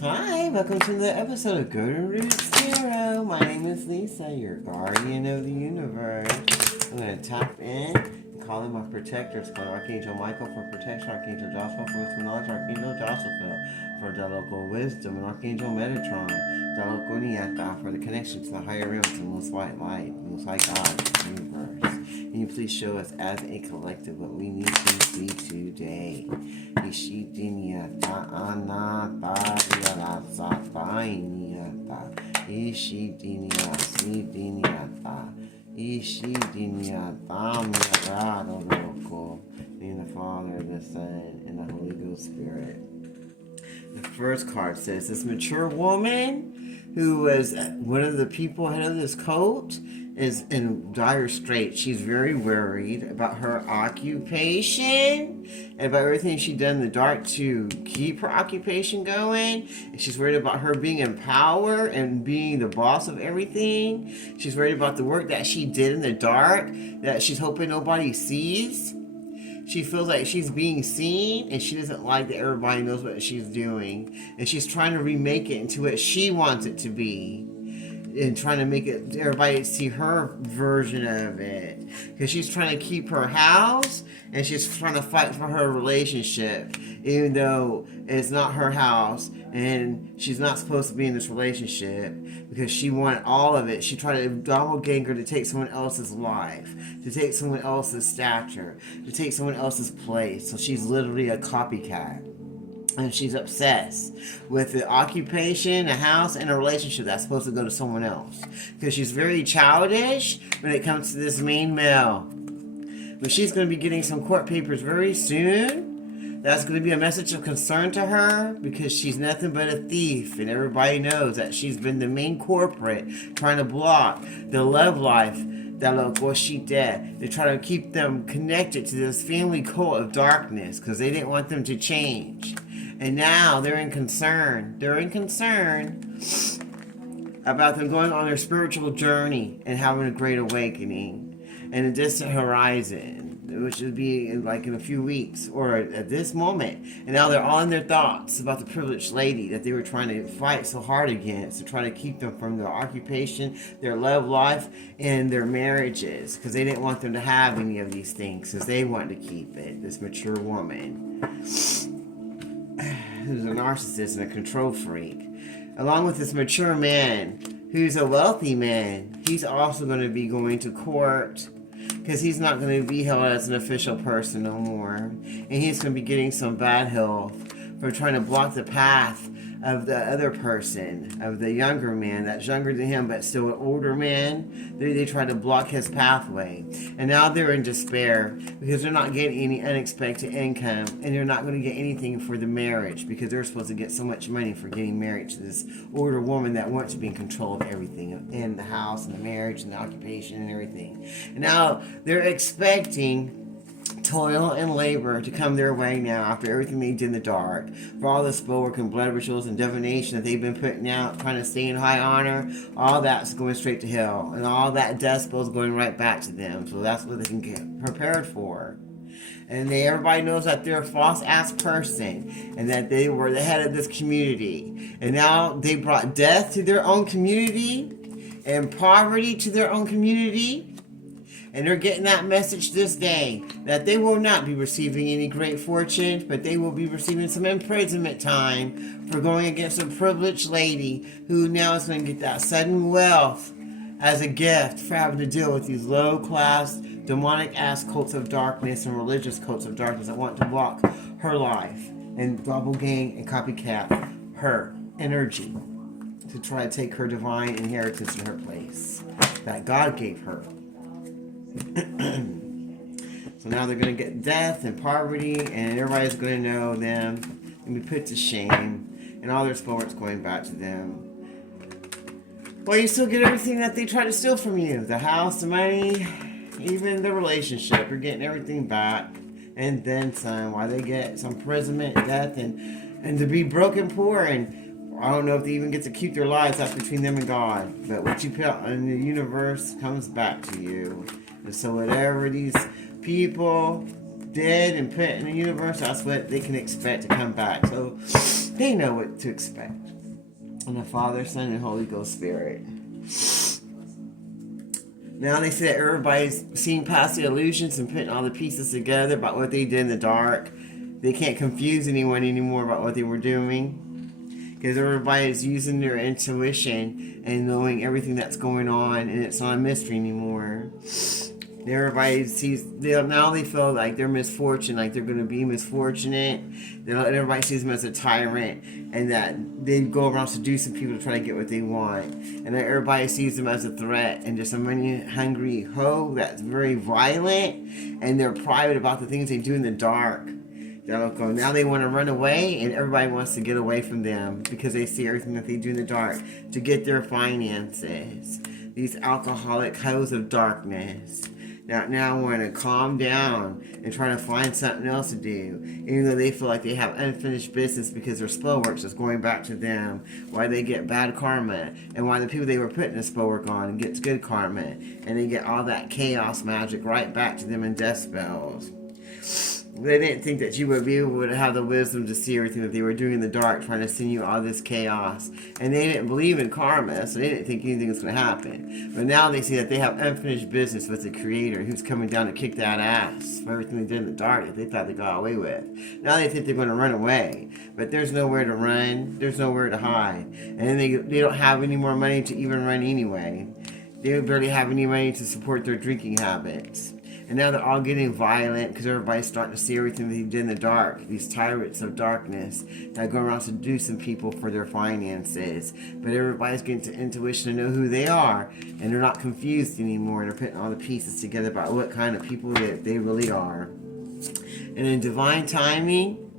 Hi, welcome to the episode of Golden Roots Zero. My name is Lisa, your guardian of the universe. I'm going to tap in and call in my protectors. Call Archangel Michael for protection, Archangel Joshua for wisdom and knowledge, Archangel Joshua for the local wisdom, and Archangel Metatron, the local Niaka for the connection to the higher realms, the most white light, the most high God of the universe. Can you please show us as a collective what we need to see today? Ishidinia ta'ana ta'riara sa'tainiata. Ishidinia sidiniata. Ishidinia ta'miraroroko. In the Father, the Son, and the Holy Ghost Spirit. The first card says this mature woman who was one of the people head of this cult is in dire straits. She's very worried about her occupation and about everything she's done in the dark to keep her occupation going. And she's worried about her being in power and being the boss of everything. She's worried about the work that she did in the dark that she's hoping nobody sees. She feels like she's being seen, and she doesn't like that everybody knows what she's doing. And she's trying to remake it into what she wants it to be, and trying to make it everybody see her version of it. Because she's trying to keep her house, and she's trying to fight for her relationship, even though it's not her house, and she's not supposed to be in this relationship because she wanted all of it. She tried to doppelganger to take someone else's life, to take someone else's stature, to take someone else's place. So she's literally a copycat. And she's obsessed with the occupation, a house, and a relationship that's supposed to go to someone else. Because she's very childish when it comes to this main male. But she's going to be getting some court papers very soon. That's going to be a message of concern to her because she's nothing but a thief. And everybody knows that she's been the main corporate trying to block the love life that local she dead. They're trying to keep them connected to this family cult of darkness because they didn't want them to change. And now they're in concern. They're in concern about them going on their spiritual journey and having a great awakening in a distant horizon, which would be like in a few weeks or at this moment. And now they're all in their thoughts about the privileged lady that they were trying to fight so hard against to try to keep them from their occupation, their love life, and their marriages because they didn't want them to have any of these things because they wanted to keep it. This mature woman who's a narcissist and a control freak, along with this mature man who's a wealthy man. He's also going to be going to court because he's not going to be held as an official person no more, and he's going to be getting some bad health for trying to block the path of the other person, of the younger man that's younger than him but still an older man. They try to block his pathway, and now they're in despair because they're not getting any unexpected income, and they're not going to get anything for the marriage because they're supposed to get so much money for getting married to this older woman that wants to be in control of everything in the house and the marriage and the occupation and everything. And now they're expecting toil and labor to come their way now after everything they did in the dark, for all the spell work and blood rituals and divination that they've been putting out, trying to stay in high honor. All that's going straight to hell, and all that death spell is going right back to them. So that's what they can get prepared for. And everybody knows that they're a false ass person and that they were the head of this community, and now they brought death to their own community and poverty to their own community. And they're getting that message this day that they will not be receiving any great fortune, but they will be receiving some imprisonment time for going against a privileged lady who now is going to get that sudden wealth as a gift for having to deal with these low-class, demonic-ass cults of darkness and religious cults of darkness that want to block her life and doppelgang and copycat her energy to try to take her divine inheritance in her place that God gave her. So now they're going to get death and poverty, and everybody's going to know them and be put to shame, and all their spellwork's going back to them. Well, you still get everything that they try to steal from you. The house, the money, even the relationship. You're getting everything back, and then some. Why they get some imprisonment, death, and to be broken poor, and I don't know if they even get to keep their lives. That's between them and God. But what you put in the universe comes back to you. And so whatever these people did and put in the universe, that's what they can expect to come back. So They know what to expect. And the Father, Son, and Holy Ghost Spirit. Now they say that everybody's seeing past the illusions and putting all the pieces together about what they did in the dark. They can't confuse anyone anymore about what they were doing. Because everybody's using their intuition and knowing everything that's going on, and it's not a mystery anymore. Everybody sees, now they feel like they're misfortune, like they're going to be misfortunate. Everybody sees them as a tyrant, and that they go around seducing people to try to get what they want. And that everybody sees them as a threat and just a money-hungry hoe that's very violent, and they're private about the things they do in the dark. Now they want to run away, and everybody wants to get away from them because they see everything that they do in the dark to get their finances. These alcoholic hoes of darkness. Now want to calm down and try to find something else to do, even though they feel like they have unfinished business because their spell work is going back to them. Why they get bad karma, and why the people they were putting the spell work on gets good karma, and they get all that chaos magic right back to them in death spells. They didn't think that you would be able to have the wisdom to see everything that they were doing in the dark, trying to send you all this chaos. And they didn't believe in karma, so they didn't think anything was going to happen. But now they see that they have unfinished business with the Creator, who's coming down to kick that ass for everything they did in the dark that they thought they got away with. Now they think they're going to run away, but there's nowhere to run, there's nowhere to hide. And then they don't have any more money to even run anyway. They barely have any money to support their drinking habits. And now they're all getting violent because everybody's starting to see everything they did in the dark. These tyrants of darkness that go around seducing people for their finances. But everybody's getting to intuition to know who they are. And they're not confused anymore. They're putting all the pieces together about what kind of people they really are. And in divine timing,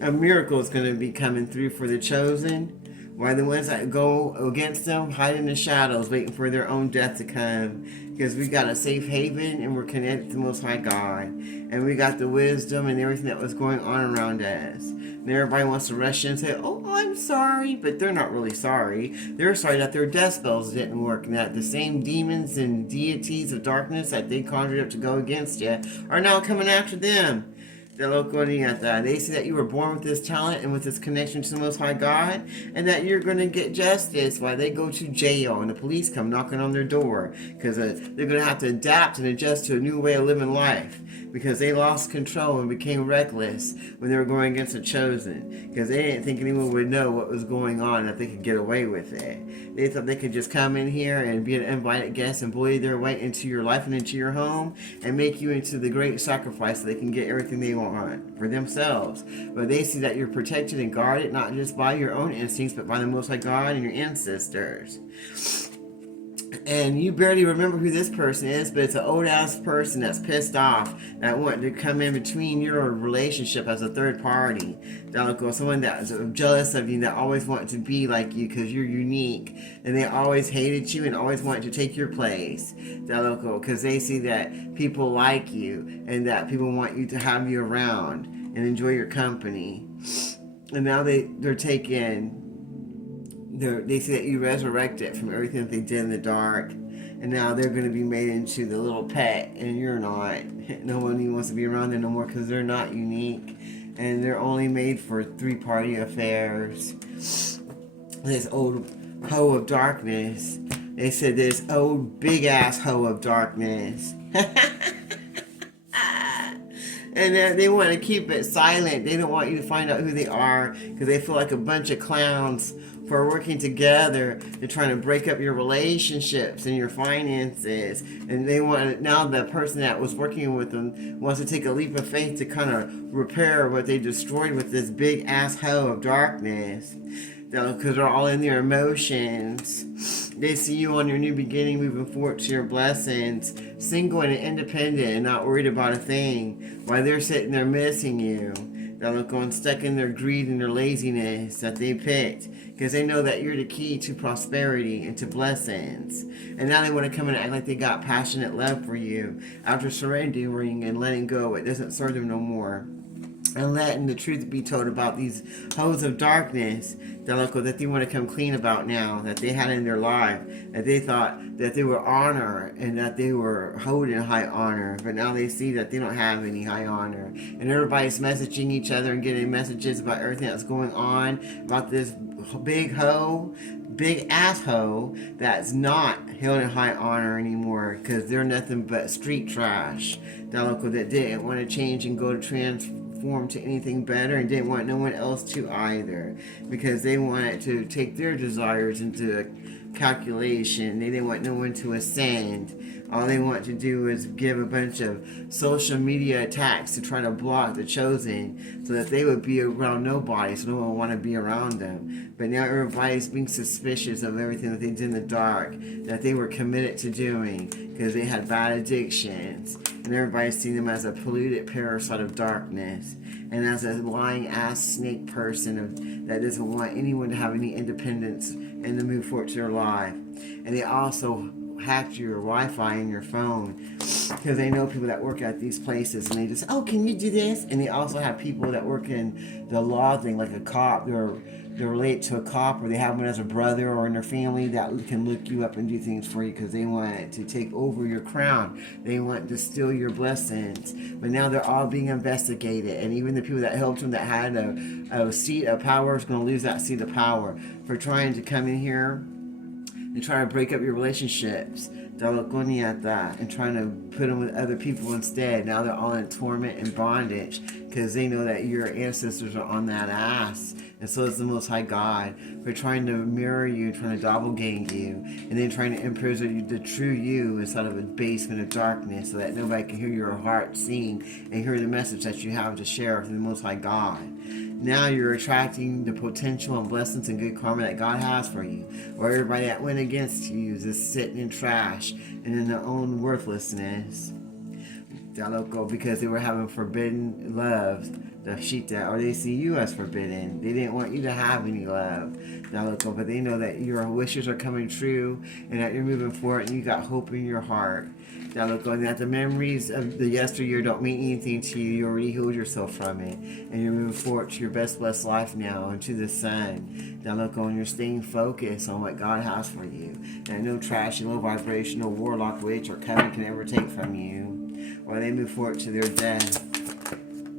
a miracle is going to be coming through for the chosen. While the ones that go against them hide in the shadows, waiting for their own death to come. Because we got a safe haven and we're connected to the Most High God. And we got the wisdom and everything that was going on around us. And everybody wants to rush in and say, oh, I'm sorry. But they're not really sorry. They're sorry that their death spells didn't work. And that the same demons and deities of darkness that they conjured up to go against you are now coming after them. They say that you were born with this talent and with this connection to the Most High God, and that you're going to get justice while they go to jail and the police come knocking on their door, because they're going to have to adapt and adjust to a new way of living life, because they lost control and became reckless when they were going against the chosen, because they didn't think anyone would know what was going on, that they could get away with it. They thought they could just come in here and be an invited guest and bully their way into your life and into your home and make you into the great sacrifice so they can get everything they want for themselves. But they see that you're protected and guarded not just by your own instincts but by the Most High God and your ancestors. And you barely remember who this person is, but it's an old ass person that's pissed off, that wanted to come in between your relationship as a third party. Someone that's jealous of you, that always wanted to be like you because you're unique, and they always hated you and always wanted to take your place. Because they see that people like you and that people want you to have you around and enjoy your company. And now they're taking. They say that you resurrected from everything that they did in the dark, and now they're going to be made into the little pet, and you're not. No one even wants to be around them no more because they're not unique, and they're only made for three-party affairs. This old hoe of darkness. They said this old big-ass hoe of darkness. And they want to keep it silent. They don't want you to find out who they are because they feel like a bunch of clowns for working together. They're trying to break up your relationships and your finances. And they want, now the person that was working with them wants to take a leap of faith to kind of repair what they destroyed with this big ass hoe of darkness. Because they're all in their emotions. They see you on your new beginning, moving forward to your blessings, single and independent and not worried about a thing, while they're sitting there missing you. They're going stuck in their greed and their laziness that they picked, because they know that you're the key to prosperity and to blessings. And now they want to come and act like they got passionate love for you after surrendering and letting go. It doesn't serve them no more. and letting the truth be told about these hoes of darkness that they want to come clean about now, that they had in their life, that they thought that they were honor and that they were holding high honor, but now they see that they don't have any high honor, and everybody's messaging each other and getting messages about everything that's going on about this big asshole that's not held in high honor anymore, because they're nothing but street trash that didn't want to change and go to transform to anything better, and didn't want no one else to either, because they wanted to take their desires into calculation. They didn't want no one to ascend. All they want to do is give a bunch of social media attacks to try to block the chosen, so that they would be around nobody, so no one would want to be around them. But now everybody's being suspicious of everything that they did in the dark, that they were committed to doing, because they had bad addictions. And everybody's seeing them as a polluted parasite of darkness, and as a lying ass snake person that doesn't want anyone to have any independence and to move forward to their life. And they also hacked your Wi-Fi in your phone, because they know people that work at these places, and they just, oh, can you do this? And they also have people that work in the law thing, like a cop. They're related to a cop, or they have one as a brother or in their family that can look you up and do things for you, because they want to take over your crown. They want to steal your blessings. But now they're all being investigated, and even the people that helped them that had a seat of power is going to lose that seat of power for trying to come in here and try to break up your relationships, and trying to put them with other people instead. Now they're all in torment and bondage, because they know that your ancestors are on that ass, and so is the Most High God, for trying to mirror you, trying to doppelgang you, and then trying to imprison the true you inside of a basement of darkness, so that nobody can hear your heart sing and hear the message that you have to share with the Most High God. Now you're attracting the potential and blessings and good karma that God has for you. Or everybody that went against you is just sitting in trash and in their own worthlessness. Because they were having forbidden love, or they see you as forbidden. They didn't want you to have any love, but they know that your wishes are coming true, and that you're moving forward, and you got hope in your heart. And that the memories of the yesteryear don't mean anything to you. You already healed yourself from it, and you're moving forward to your best blessed life now, and to the sun. And you're staying focused on what God has for you, and no trashy, low vibrational warlock, witch, or coven can ever take from you, or they move forward to their death,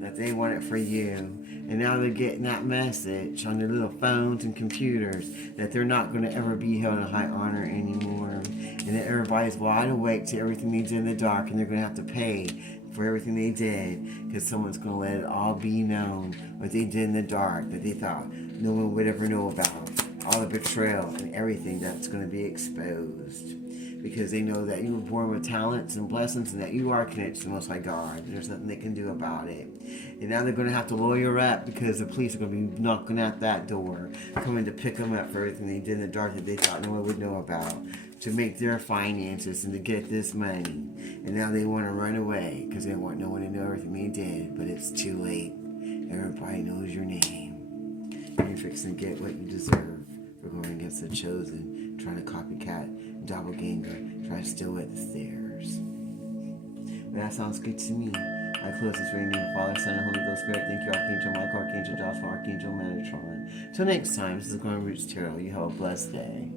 that they want it for you. And now they're getting that message on their little phones and computers that they're not going to ever be held in high honor anymore. And that everybody's wide awake to everything they did in the dark, and they're going to have to pay for everything they did, because someone's going to let it all be known what they did in the dark that they thought no one would ever know about. All the betrayal and everything that's going to be exposed, because they know that you were born with talents and blessings, and that you are connected to the Most High God. There's nothing they can do about it. And now they're going to have to lawyer up, because the police are going to be knocking at that door, coming to pick them up for everything they did in the dark that they thought no one would know about, to make their finances and to get this money. And now they want to run away, because they want no one to know everything they did. But it's too late. Everybody knows your name. You're fixing to get what you deserve for going against the chosen, trying to copycat, doppelganger, try to steal at the stairs. But that sounds good to me. I close this reading in the Father, Son, and Holy Ghost Spirit. Thank you, Archangel Michael, Archangel Joshua, Archangel Metatron. Till next time, this is Going Roots Tarot. You have a blessed day.